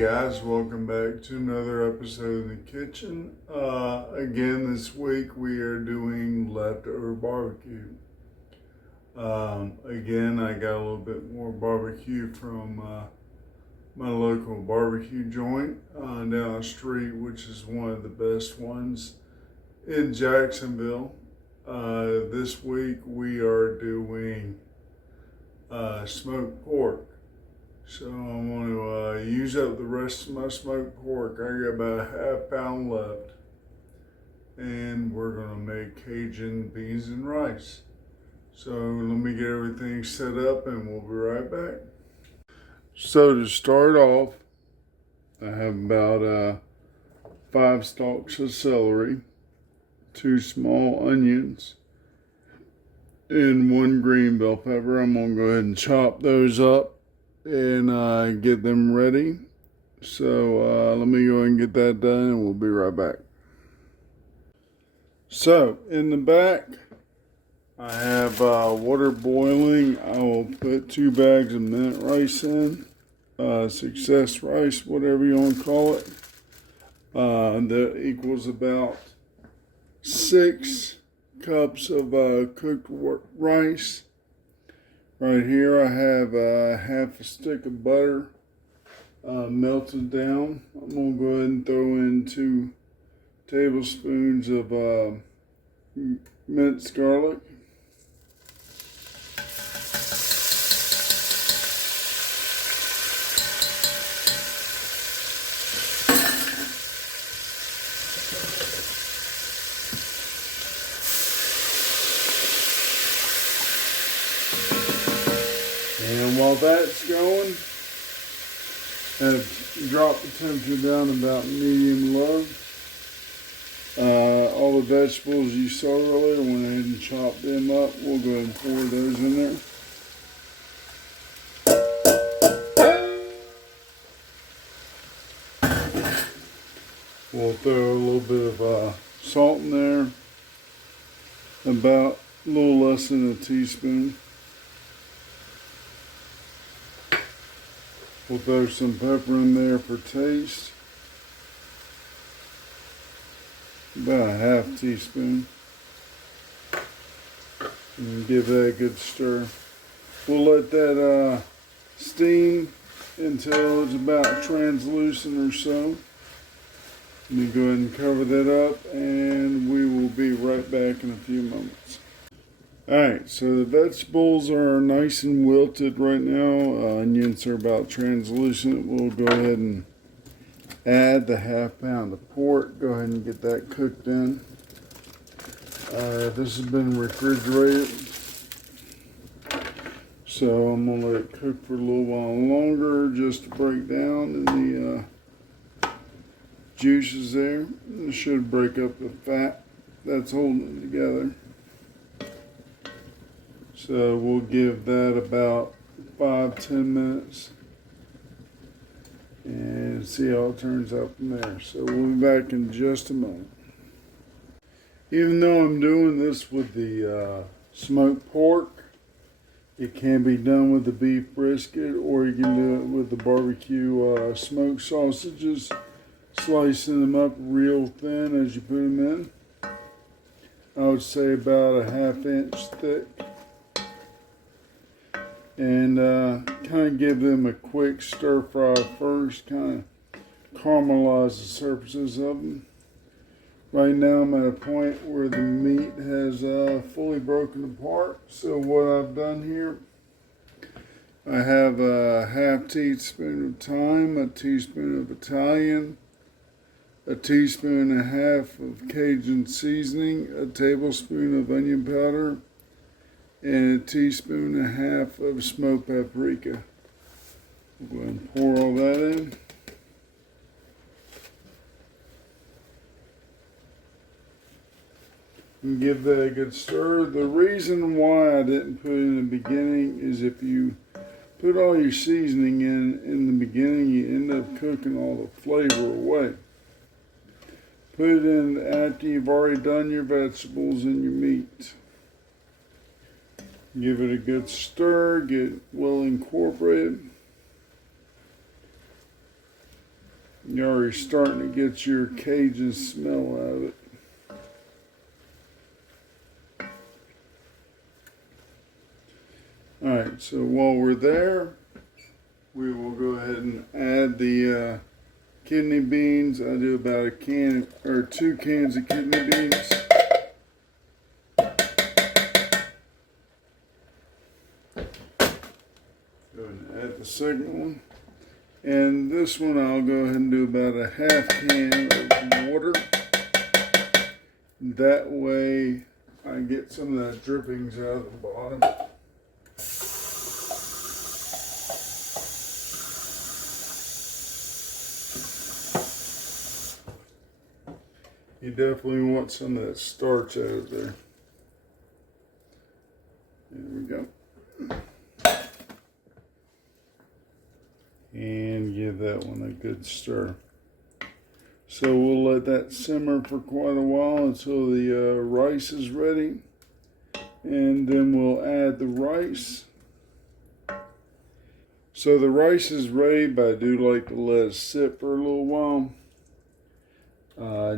Guys, welcome back to another episode of the kitchen. Again, this week we are doing leftover barbecue. Again, I got a little bit more barbecue from my local barbecue joint down the street, which is one of the best ones in Jacksonville. This week we are doing smoked pork. So I'm going to use up the rest of my smoked pork. I got about a half pound left. And we're going to make Cajun beans and rice. So let me get everything set up and we'll be right back. So to start off, I have about 5 stalks of celery, 2 small onions, and 1 green bell pepper. I'm going to go ahead and chop those up and get them ready. So let me go ahead and get that done and we'll be right back. So in the back I have water boiling. I will put 2 bags of mint rice in, success rice, whatever you want to call it. That equals about 6 cups of cooked rice. Right here I have half a stick of butter melted down. I'm going to go ahead and throw in 2 tablespoons of minced garlic. And while that's going, drop the temperature down about medium-low. All the vegetables you saw earlier, went ahead and chopped them up. We'll go ahead and pour those in there. We'll throw a little bit of salt in there, about a little less than a teaspoon. We'll throw some pepper in there for taste. About a half teaspoon. And give that a good stir. We'll let that steam until it's about translucent or so. Let me go ahead and cover that up and we will be right back in a few moments. Alright, so the vegetables are nice and wilted right now. Onions are about translucent. We'll go ahead and add the half pound of pork. Go ahead and get that cooked in. This has been refrigerated, so I'm going to let it cook for a little while longer just to break down the juices there. It should break up the fat that's holding it together. So we'll give that about 5-10 minutes and see how it turns out from there. So we'll be back in just a moment. Even though I'm doing this with the smoked pork, it can be done with the beef brisket, or you can do it with the barbecue smoked sausages, slicing them up real thin as you put them in. I would say about a 1/2 inch thick. And kind of give them a quick stir fry first, kind of caramelize the surfaces of them. Right now I'm at a point where the meat has fully broken apart. So what I've done here, I have a 1/2 teaspoon of thyme, a teaspoon of Italian, a teaspoon and a half of Cajun seasoning, a tablespoon of onion powder, and a teaspoon and a half of smoked paprika. We'll go ahead and pour all that in. And give that a good stir. The reason why I didn't put it in the beginning is if you put all your seasoning in the beginning, you end up cooking all the flavor away. Put it in after you've already done your vegetables and your meat. Give it a good stir, get well incorporated. You're already starting to get your Cajun smell out of it. Alright, so while we're there, we will go ahead and add the kidney beans. I do about a can or 2 cans of kidney beans. Go ahead and add the second one. And this one I'll go ahead and do about a half can of water. That way I get some of that drippings out of the bottom. You definitely want some of that starch out of there. There we go. And give that one a good stir. So we'll let that simmer for quite a while until the rice is ready. And then we'll add the rice. So the rice is ready, but I do like to let it sit for a little while.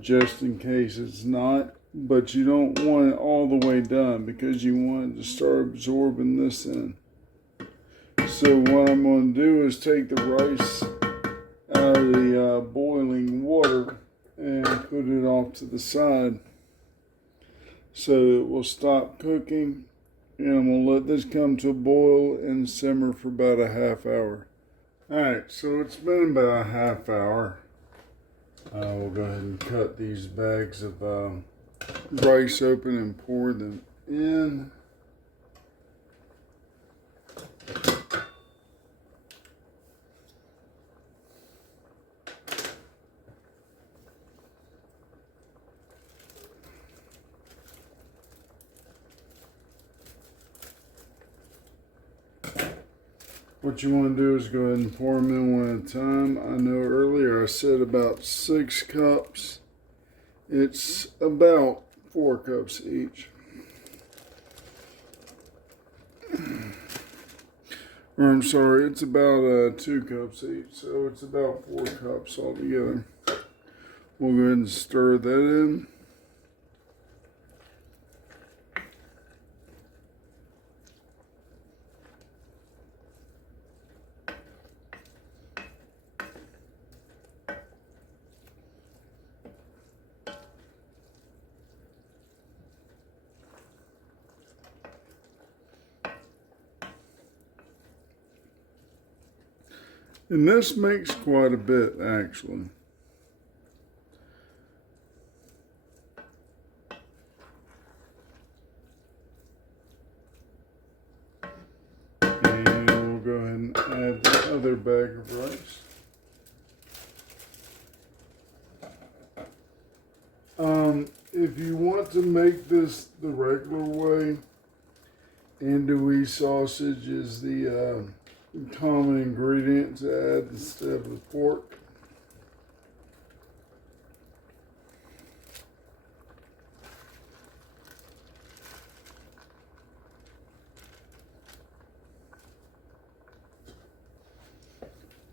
Just in case it's not. But you don't want it all the way done because you want it to start absorbing this in. So what I'm going to do is take the rice out of the boiling water and put it off to the side so it will stop cooking, and I'm going to let this come to a boil and simmer for about a half hour. Alright, so it's been about a half hour. We'll go ahead and cut these bags of rice open and pour them in. What you want to do is go ahead and pour them in one at a time. I know earlier I said about 6 cups. It's about 4 cups each. Or I'm sorry, it's about 2 cups each. So it's about 4 cups altogether. We'll go ahead and stir that in. And this makes quite a bit, actually. And we'll go ahead and add the other bag of rice. If you want to make this the regular way, andouille sausage is the common ingredient to add instead of the pork.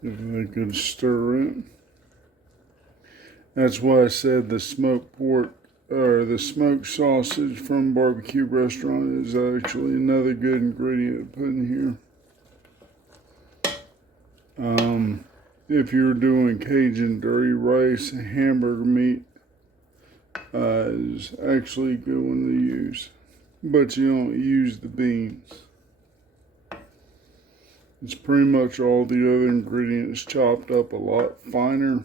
Give it a good stir in. That's why I said the smoked pork or the smoked sausage from barbecue restaurant is actually another good ingredient to put in here. If you're doing Cajun dirty rice, hamburger meat is actually a good one to use, but you don't use the beans. It's pretty much all the other ingredients chopped up a lot finer,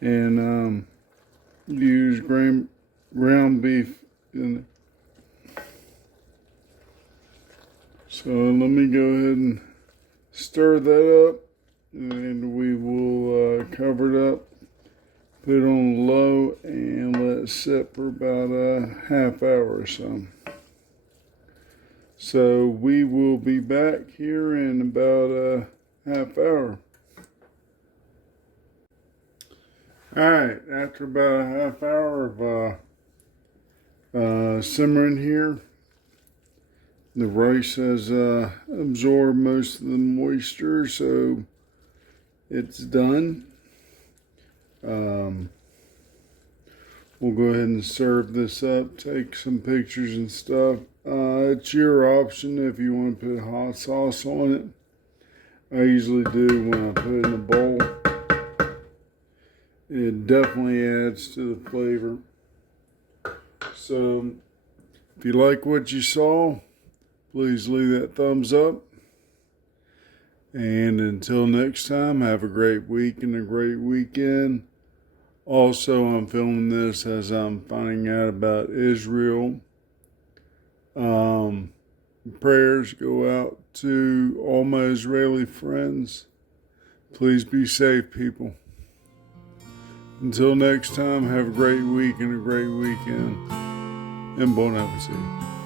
and use ground beef in it. So let me go ahead and stir that up, and we will cover it up, put it on low, and let it sit for about a half hour or so. So we will be back here in about a half hour. Alright, after about a half hour of simmering here, the rice has absorbed most of the moisture, so it's done. We'll go ahead and serve this up, take some pictures and stuff. It's your option if you want to put hot sauce on it. I usually do when I put it in a bowl. It definitely adds to the flavor. So, if you like what you saw, please leave that thumbs up. And until next time, have a great week and a great weekend. Also, I'm filming this as I'm finding out about Israel. Prayers go out to all my Israeli friends. Please be safe, people. Until next time, have a great week and a great weekend. And bon appetit.